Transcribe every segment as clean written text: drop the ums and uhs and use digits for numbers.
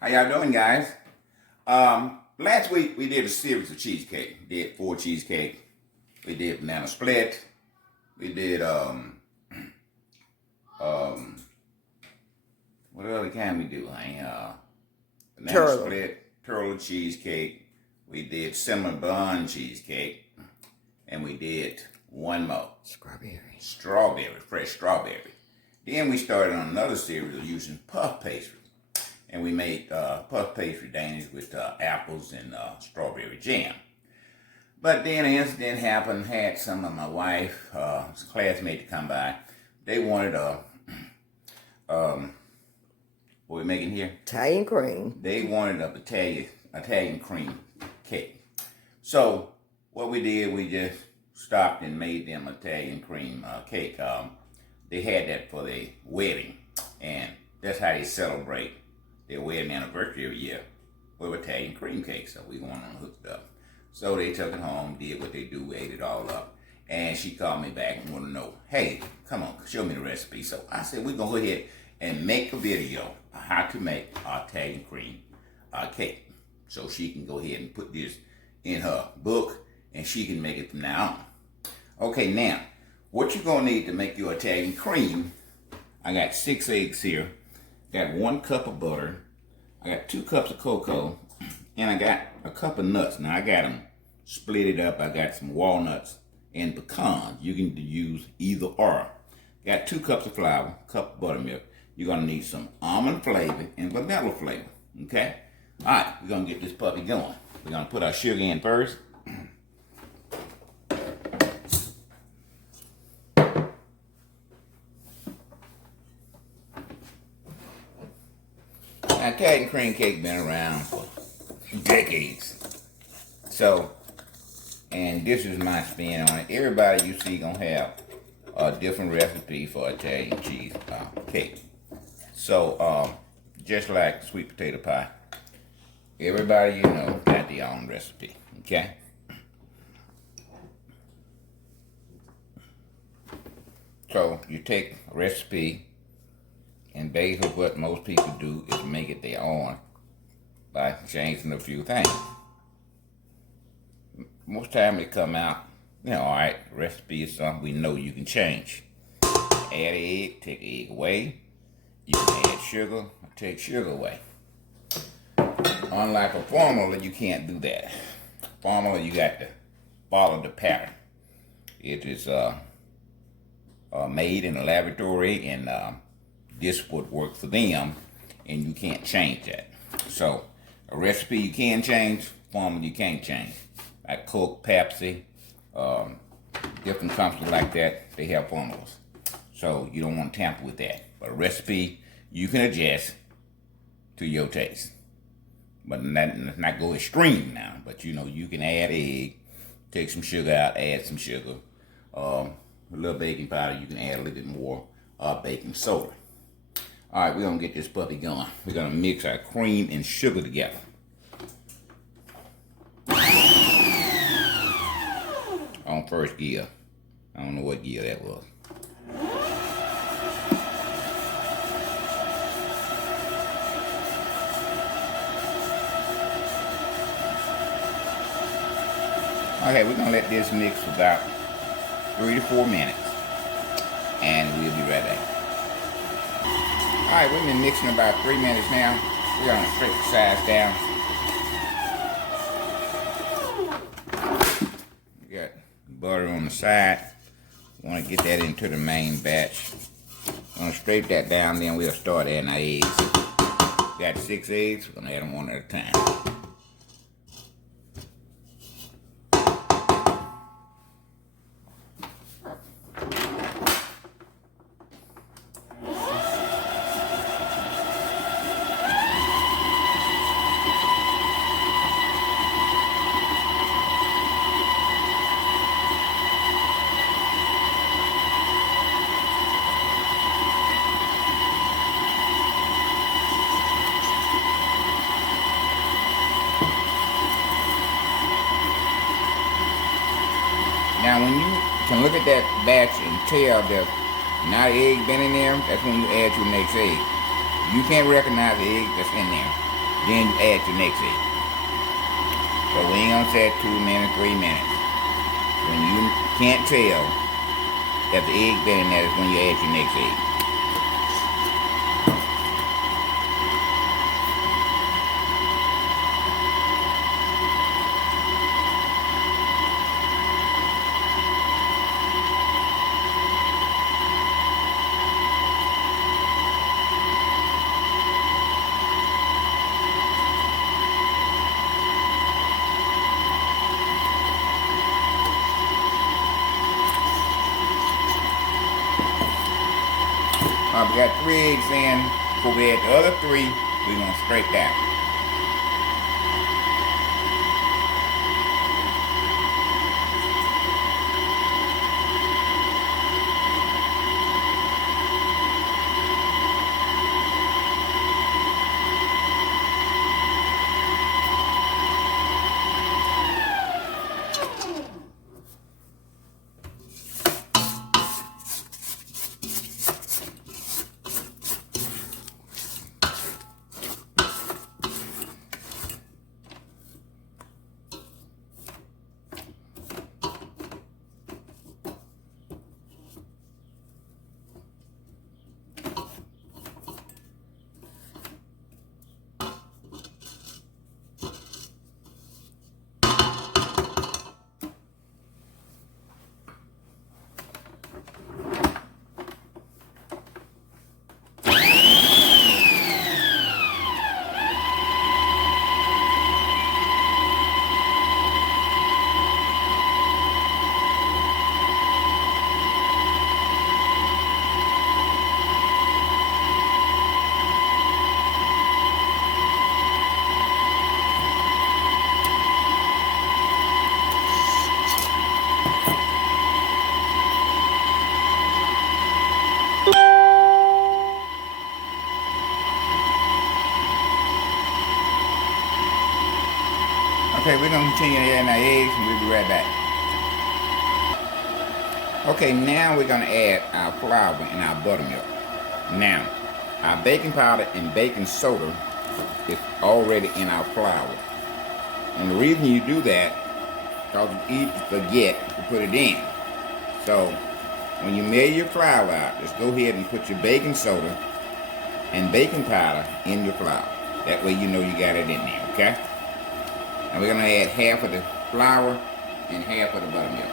How y'all doing, guys? Last week we did a series of cheesecake. We did 4 cheesecake. We did banana split. We did what other kind we do? Banana split, turtle cheesecake. We did cinnamon bun cheesecake, and we did one more. Strawberry, fresh strawberry. Then we started on another series of using puff pastry. And we made puff pastry Danish with apples and strawberry jam. But then an incident happened, had some of my wife's classmates come by. They wanted what we making here? Italian cream. They wanted a Italian cream cake. So what we did, we just stopped and made them Italian cream cake. They had that for their wedding, and that's how they celebrate their wedding anniversary every year with Italian cream cake. So we went on hooked up. So they took it home, did what they do, ate it all up. And she called me back and wanted to know, hey, come on, show me the recipe. So I said, we're going to go ahead and make a video on how to make Italian cream cake. So she can go ahead and put this in her book and she can make it from now on. Okay, now, what you're going to need to make your Italian cream, I got 6 eggs here. Got 1 cup of butter. I got 2 cups of cocoa. And I got a cup of nuts. Now I got them split it up. I got some walnuts and pecans. You can use either or. Got 2 cups of flour, cup of buttermilk. You're going to need some almond flavor and vanilla flavor. Okay? Alright, we're going to get this puppy going. We're going to put our sugar in first. Italian cream cake been around for decades. So, and this is my spin on it. Everybody you see gonna have a different recipe for Italian cheese cake. So, just like sweet potato pie, everybody you know got their own recipe. Okay. So you take a recipe. And basically what most people do is make it their own by changing a few things. Most time it come out, alright, recipe is something we know you can change. Add an egg, take the egg away. You can add sugar, or take sugar away. Unlike a formula, you can't do that. Formula, you got to follow the pattern. It is made in a laboratory, and this would work for them, and you can't change that. So, a recipe you can change, formula you can't change. Like Coke, Pepsi, different companies like that, they have formulas. So, you don't want to tamper with that. But a recipe, you can adjust to your taste. But not go extreme now. But, you can add egg, take some sugar out, add some sugar. A little baking powder, you can add a little bit more baking soda. Alright, we're going to get this puppy going. We're going to mix our cream and sugar together. On first gear. I don't know what gear that was. Okay, we're going to let this mix for about 3 to 4 minutes. And we'll be right back. Alright, we've been mixing about 3 minutes now. We're going to straight the sides down. We got butter on the side. Want to get that into the main batch. Going to straight that down, then we'll start adding our eggs. Got 6 eggs. We're going to add them one at a time. Now when you can look at that batch and tell that now the egg been in there, that's when you add your next egg. You can't recognize the egg that's in there. Then you add your next egg. So we ain't gonna say 2 minutes, 3 minutes. When you can't tell if the egg been in there is when you add your next egg. We got 3 eggs in. Before we add the other 3, we're gonna scrape that. Okay, we're gonna continue to add our eggs and we'll be right back. Okay, now we're gonna add our flour and our buttermilk. Now, our baking powder and baking soda is already in our flour. And the reason you do that, because you easy to forget to put it in. So, when you measure your flour out, just go ahead and put your baking soda and baking powder in your flour. That way you know you got it in there, okay? And we're gonna add half of the flour and half of the buttermilk.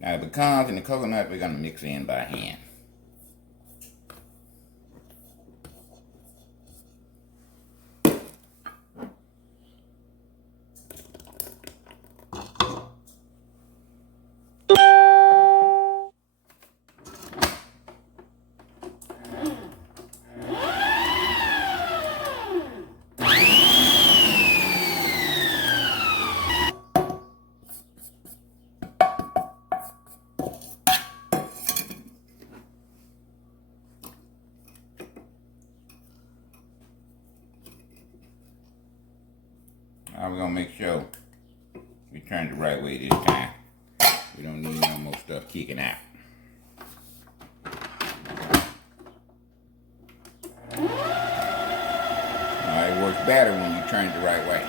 Now the pecans and the coconut we're gonna mix in by hand. Now we're gonna make sure we turn it the right way this time. We don't need no more stuff kicking out. It works better when you turn it the right way.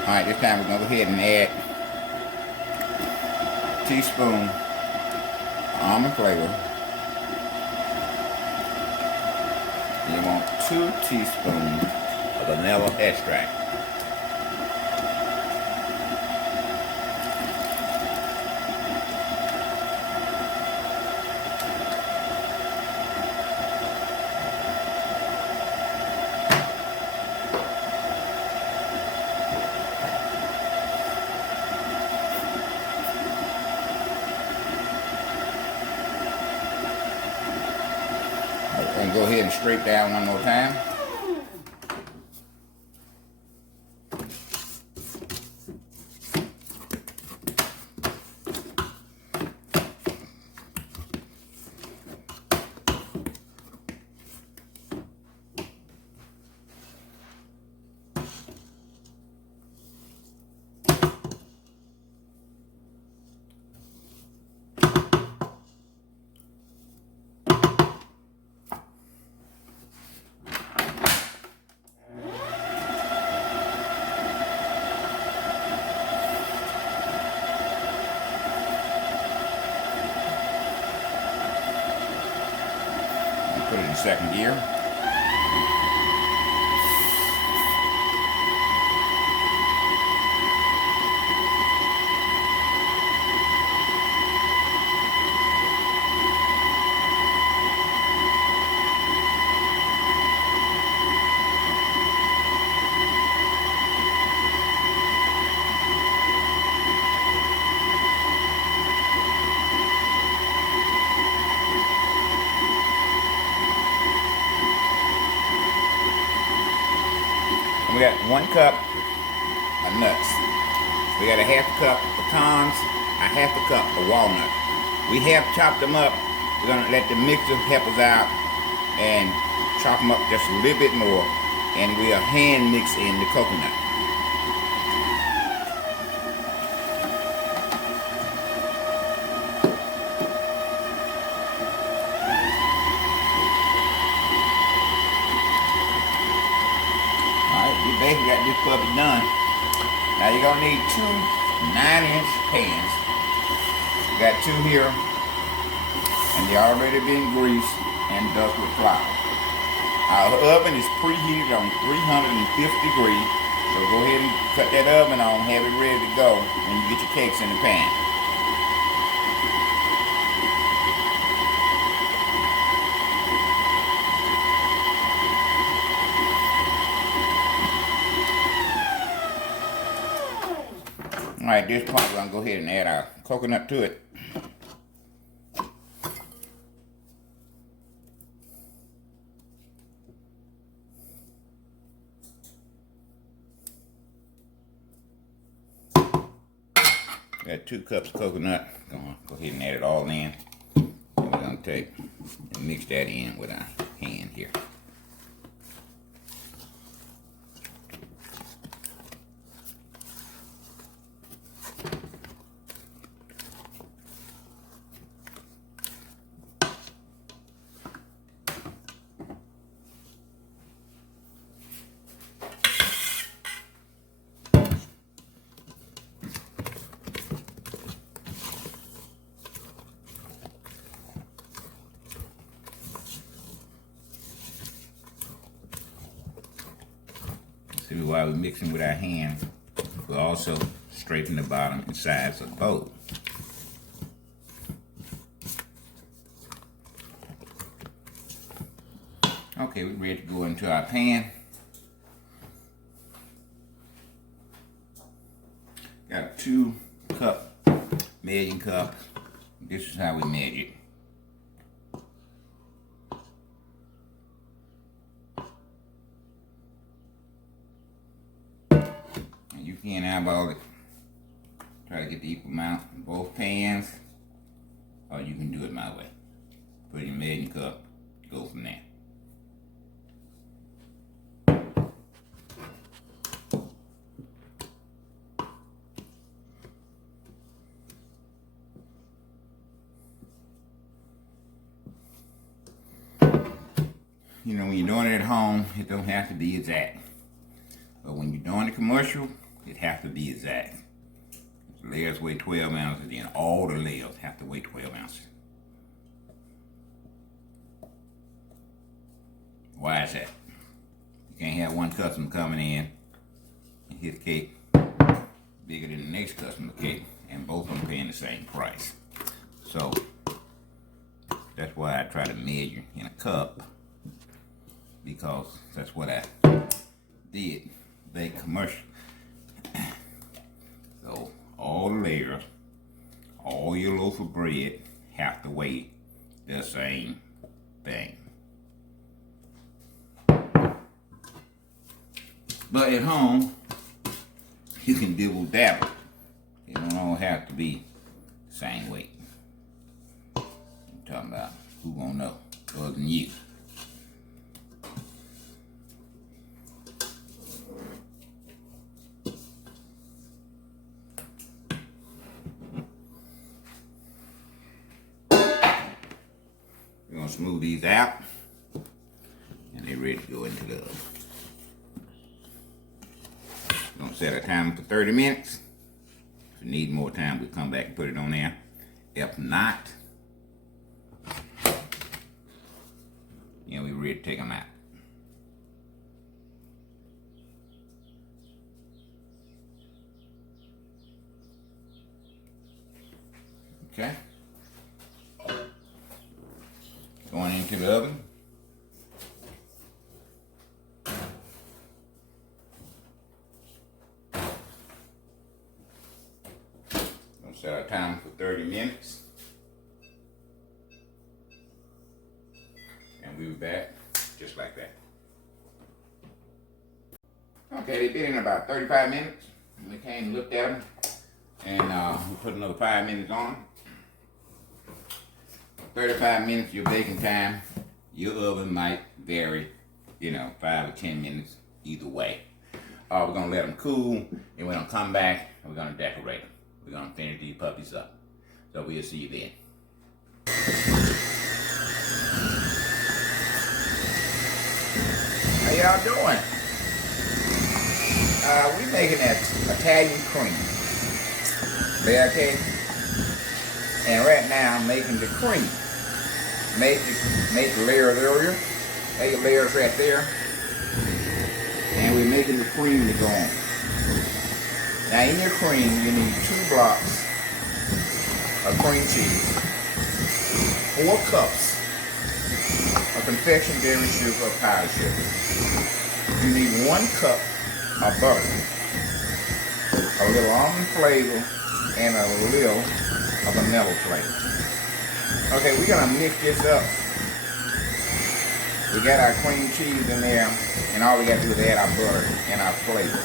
Alright, this time we're gonna go ahead and add a teaspoon almond flavor. You want 2 teaspoons of vanilla extract. And go ahead and scrape down one more time. the second year. We got 1 cup of nuts. We got a half a cup of pecans, a half a cup of walnut. We have chopped them up. We're gonna let the mixer help us out and chop them up just a little bit more. And we'll hand mix in the coconut. You basically got this puppy done. Now you're gonna need 2 9-inch pans. You got 2 here, and they already been greased and dusted with flour. Our oven is preheated on 350 degrees, so go ahead and cut that oven on, have it ready to go when you get your cakes in the pan. Alright, this point we're going to go ahead and add our coconut to it. Got 2 cups of coconut. Gonna go ahead and add it all in. And we're going to take and mix that in with our hand here. See, while we're mixing with our hand, we'll also straighten the bottom and sides of the bowl. Okay, we're ready to go into our pan. Got 2 measuring cups. This is how we measure it. You can eyeball it. Try to get the equal amount in both pans, or you can do it my way. Put your measuring cup, go from there. You know, when you're doing it at home, it don't have to be exact. But when you're doing the commercial, it has to be exact. The layers weigh 12 ounces, and all the layers have to weigh 12 ounces. Why is that? You can't have one customer coming in and his cake bigger than the next customer cake, and both of them paying the same price. So that's why I try to measure in a cup, because that's what I did. They commercial. So all the layers, all your loaf of bread have to weigh the same thing. But at home, you can dibble dabble. It don't all have to be the same weight. I'm talking about who gonna know other than you. We're gonna smooth these out, and they're ready to go into the oven. We're gonna set a timer for 30 minutes. If you need more time, we'll come back and put it on there. If not, and we're ready to take them out. Okay. Going into the oven. Gonna set our timer for 30 minutes. And we'll be back just like that. Okay, they've been in about 35 minutes. We came and looked at them. And we put another 5 minutes on. 35 minutes, your baking time. Your oven might vary, 5 or 10 minutes either way. We're gonna let them cool, and we're gonna come back and we're gonna decorate them. We're gonna finish these puppies up. So we'll see you then. How y'all doing? We're making that Italian cream. Layer cake. And right now I'm making the cream. Make the layers earlier. 8 layers right there. And we're making the cream to go on. Now in your cream you need 2 blocks of cream cheese, 4 cups of confection dairy sugar or powdered sugar. You need 1 cup of butter, a little almond flavor, and a little of vanilla flavor. Okay, we're gonna mix this up. We got our cream cheese in there, and all we gotta do is add our butter and our flavor.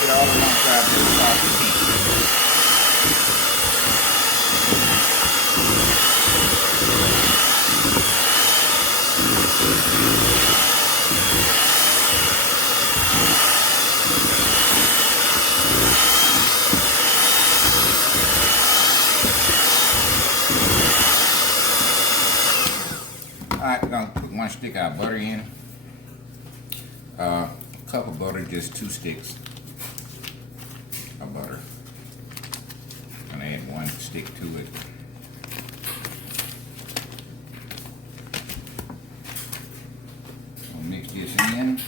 Get all the one side to the top. Alright, we're going to put 1 stick of butter in. Cup of butter, just 2 sticks of butter. I'm going to add 1 stick to it. We'll mix this in.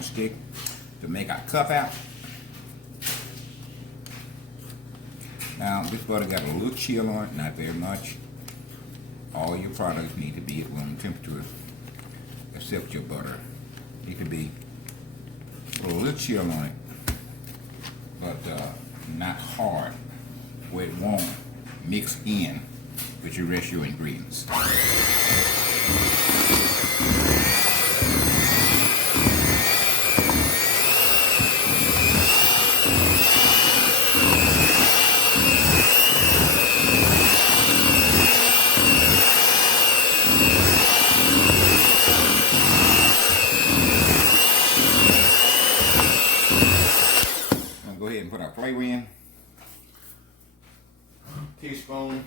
Stick to make our cup out. Now this butter got a little chill on it, not very much. All your products need to be at room temperature except your butter. It can be a little chill on it, but not hard where it won't mix in with your rest of your ingredients. Go ahead and put our flavor in. Teaspoon.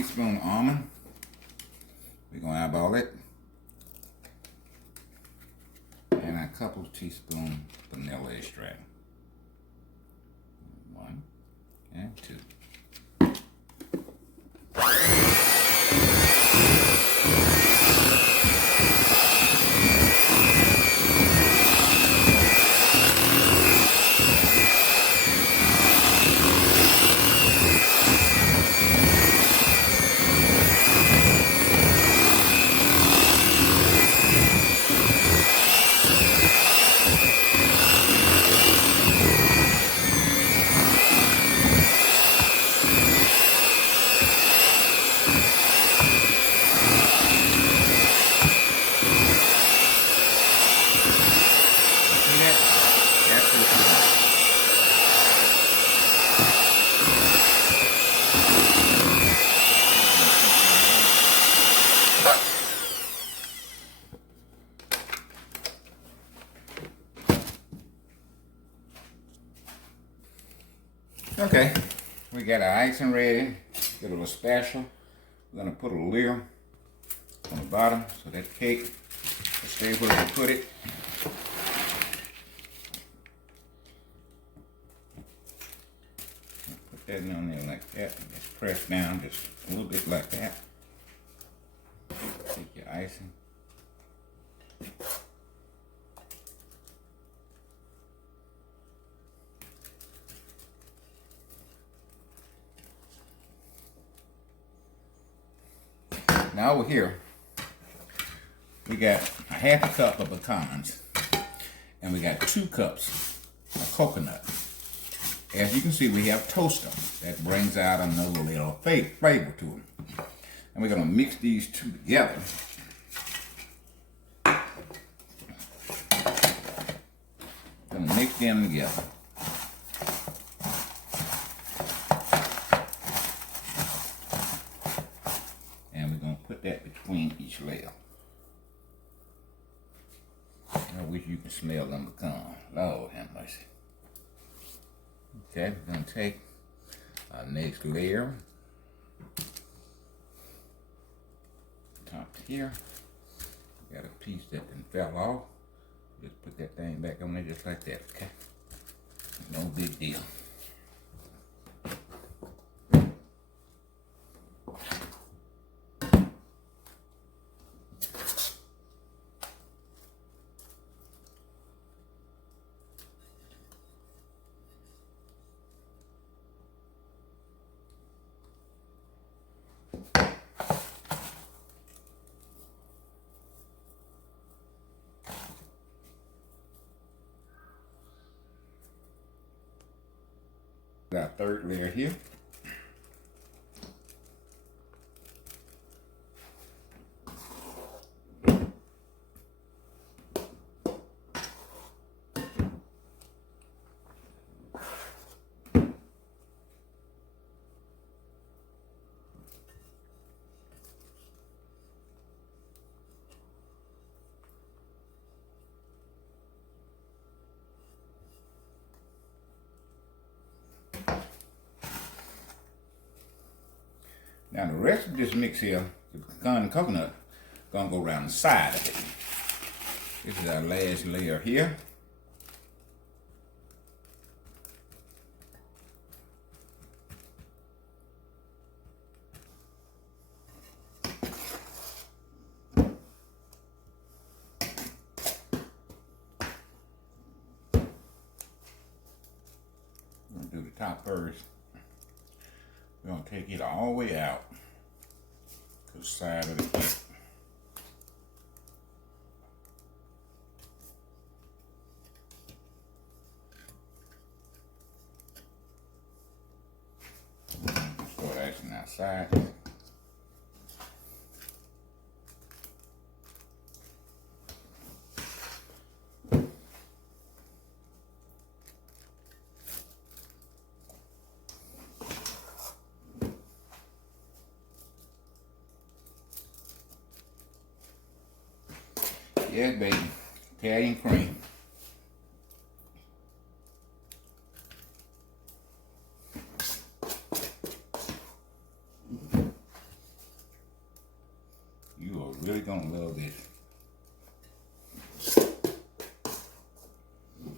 teaspoon almond. We're going to eyeball it. And a couple of teaspoons vanilla extract. 1 and 2. Okay, we got our icing ready. Get a little spatula. We're gonna put a layer on the bottom so that cake will stay where we put it. Put that on there like that and just press down just a little bit like that. Take your icing. Now over here, we got a half a cup of pecans, and we got 2 cups of coconut. As you can see, we have toaster. That brings out another little flavor to it. And we're gonna mix these 2 together. Gonna mix them together. That between each layer. I wish you could smell them pecan. Lord have mercy. Okay, we're going to take our next layer. Top here. Got a piece that then fell off. Just put that thing back on there just like that, okay? No big deal. Got our 3rd layer here. Now the rest of this mix here, the pecan and coconut, gonna go around the side of it. This is our last layer here. We're gonna do the top first. We're going to take it all the way out to the side of the cake. Start icing outside. Yes, baby. Italian cream. really gonna love this.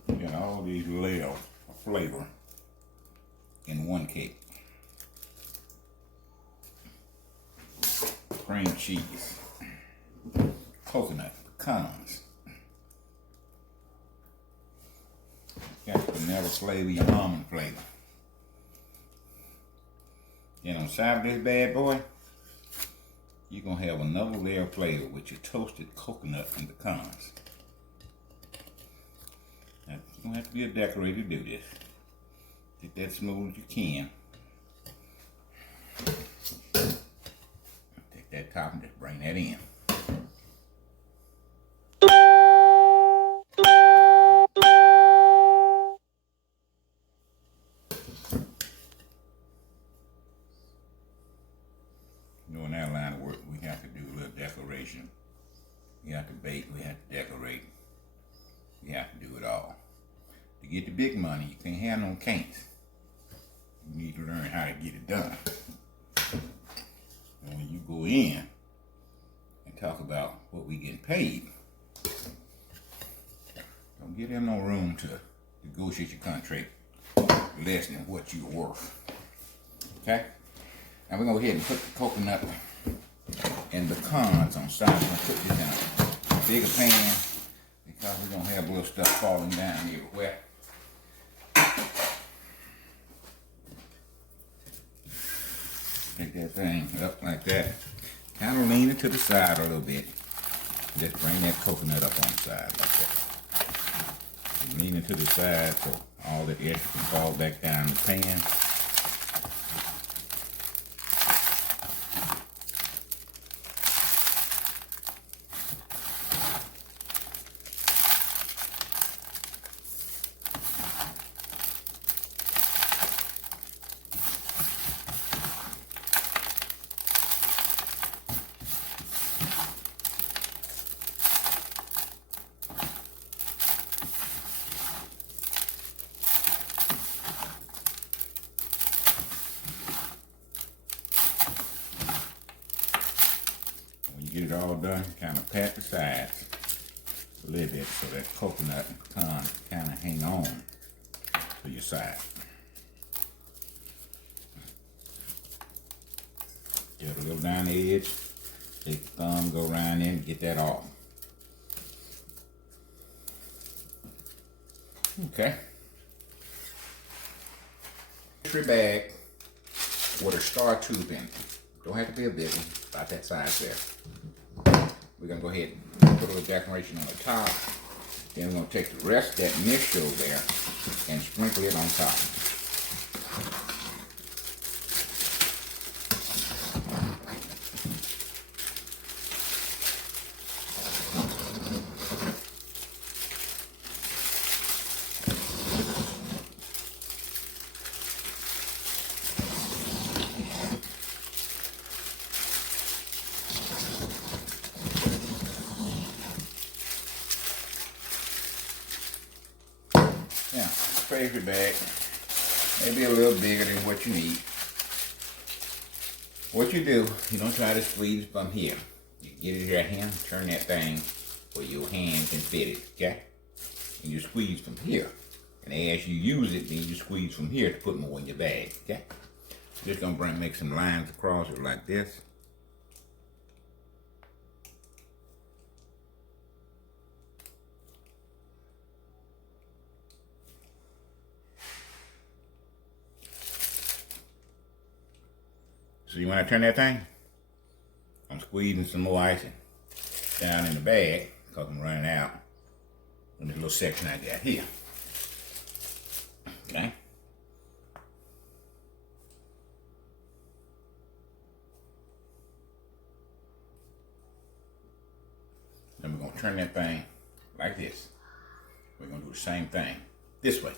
You got all these layers of flavor in one cake. Cream cheese, coconut, pecans. Got the vanilla flavor, your almond flavor. Then on the side of this bad boy, you're gonna have another layer of flavor with your toasted coconut and pecans. Now, you don't have to be a decorator to do this. Get that smooth as you can. Take that top and just bring that in. In that line of work, we have to do a little decoration. We have to bake, we have to decorate. We have to do it all. To get the big money, you can't have no can'ts. You need to learn how to get it done. And when you go in and talk about what we getting paid, don't give them no room to negotiate your contract less than what you're worth. Okay? Now we're going to go ahead and put the coconut and the pecans on side. We're going to put this in a bigger pan because we're going to have little stuff falling down everywhere. Take that thing up like that. Kind of lean it to the side a little bit. Just bring that coconut up on the side like that. Lean it to the side so all the extra can fall back down the pan. Get it all done, kind of pat the sides a little bit so that coconut and pecan kind of hang on to your side. Get a little down the edge, take the thumb, go around in and get that off. Okay. Pastry bag with a star tube in it. Don't have to be a big one, about that size there. We're going to go ahead and put a little decoration on the top. Then we're going to take the rest of that mixture over there and sprinkle it on top. Now, pastry bag, maybe a little bigger than what you need. What you do, you don't try to squeeze from here. You get it in your hand, turn that thing where your hand can fit it, okay? And you squeeze from here. And as you use it, then you squeeze from here to put more in your bag, okay? Just gonna make some lines across it like this. See when I turn that thing, I'm squeezing some more icing down in the bag because I'm running out in this little section I got here. Okay. Then we're going to turn that thing like this. We're going to do the same thing this way.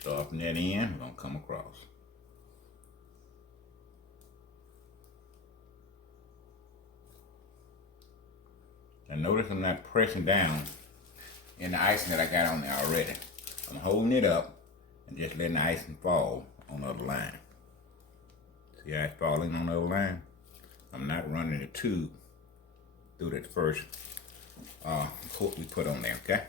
Start from that end, we're going to come across. And notice I'm not pressing down in the icing that I got on there already. I'm holding it up and just letting the icing fall on the other line. See how it's falling on the other line? I'm not running the tube through that first coat we put on there, okay?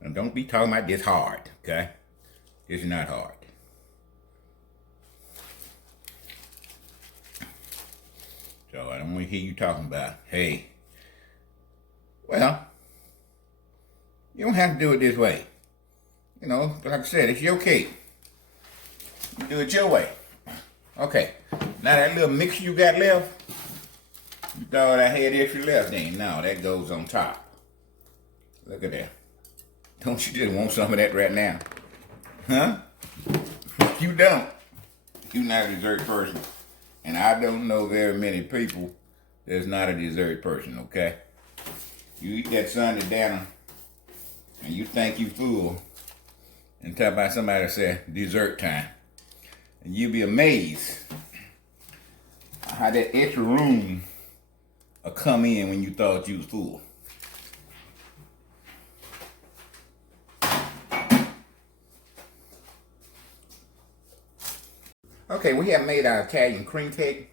And don't be talking about this hard, okay? This is not hard. So I don't want to hear you talking about, hey, well, you don't have to do it this way. You know, like I said, it's your cake. You do it your way. Okay, now that little mix you got left, you thought I had extra left, then no, that goes on top. Look at that. Don't you just want some of that right now? Huh? You don't. You're not a dessert person. And I don't know very many people that's not a dessert person, okay? You eat that Sunday dinner and you think you full and talk about somebody that said dessert time. And you'll be amazed how that extra room will come in when you thought you was full. Okay, we have made our Italian cream cake.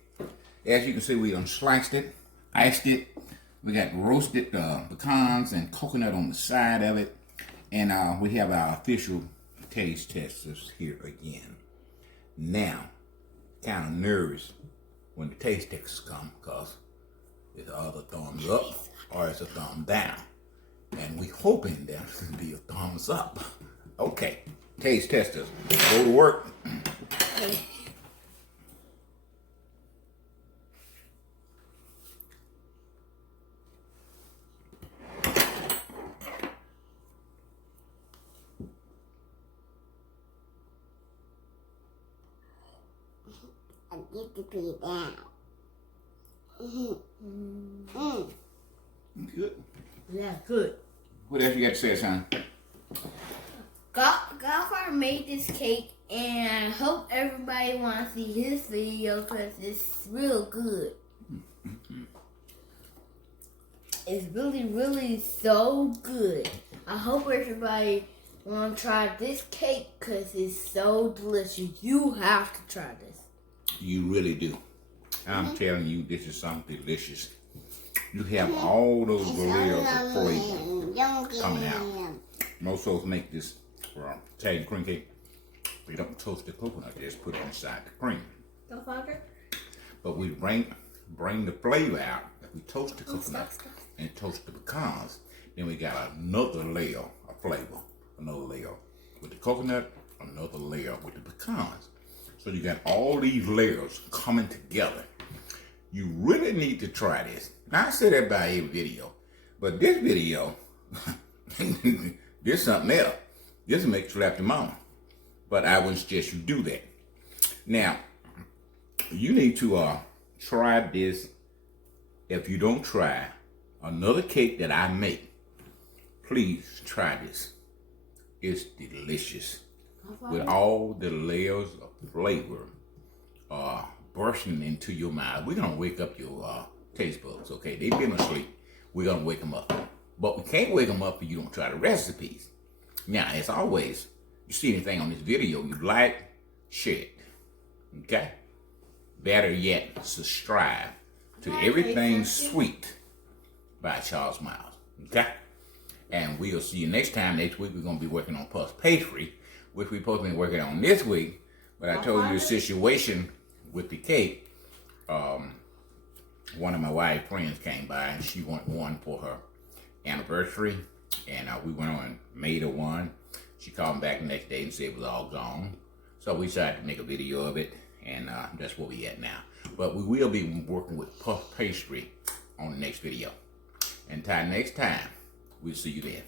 As you can see, we sliced it, iced it. We got roasted pecans and coconut on the side of it. And we have our official taste testers here again. Now, kind of nervous when the taste testers come because it's either a thumbs up or it's a thumb down. And we hoping that it's going to be a thumbs up. Okay, taste testers, go to work. Get to put it down. Good. Yeah, good. What else you got to say, son? Godfather made this cake and hope everybody wants to see his video because it's real good. It's really, really so good. I hope everybody want to try this cake because it's so delicious. You have to try this. You really do. I'm telling you, this is something delicious. You have all those layers of flavor coming out. Most folks make this Italian cream cake. They don't toast the coconut, they just put it inside the cream. But we bring the flavor out. We toast the coconut and toast the pecans. Then we got another layer of flavor. Another layer with the coconut, another layer with the pecans. So you got all these layers coming together. You really need to try this. Now, I say that by every video, but this video, this is something else. This will make you slap your mama. But I wouldn't suggest you do that. Now, you need to try this. If you don't try another cake that I make, please try this. It's delicious. With all the layers of flavor bursting into your mouth. We're going to wake up your taste buds, okay? They've been asleep. We're going to wake them up. But we can't wake them up if you don't try the recipes. Now, as always, you see anything on this video you like, share it, okay? Better yet, subscribe to Everything Sweet by Charles Miles, okay? And we'll see you next time. Next week, we're going to be working on puff pastry, which we're supposed to be working on this week. But I told you the situation with the cake. One of my wife's friends came by and she wanted one for her anniversary. And we went on and made her one. She called me back the next day and said it was all gone. So we decided to make a video of it. And that's where we at now. But we will be working with puff pastry on the next video. Until next time, we'll see you then.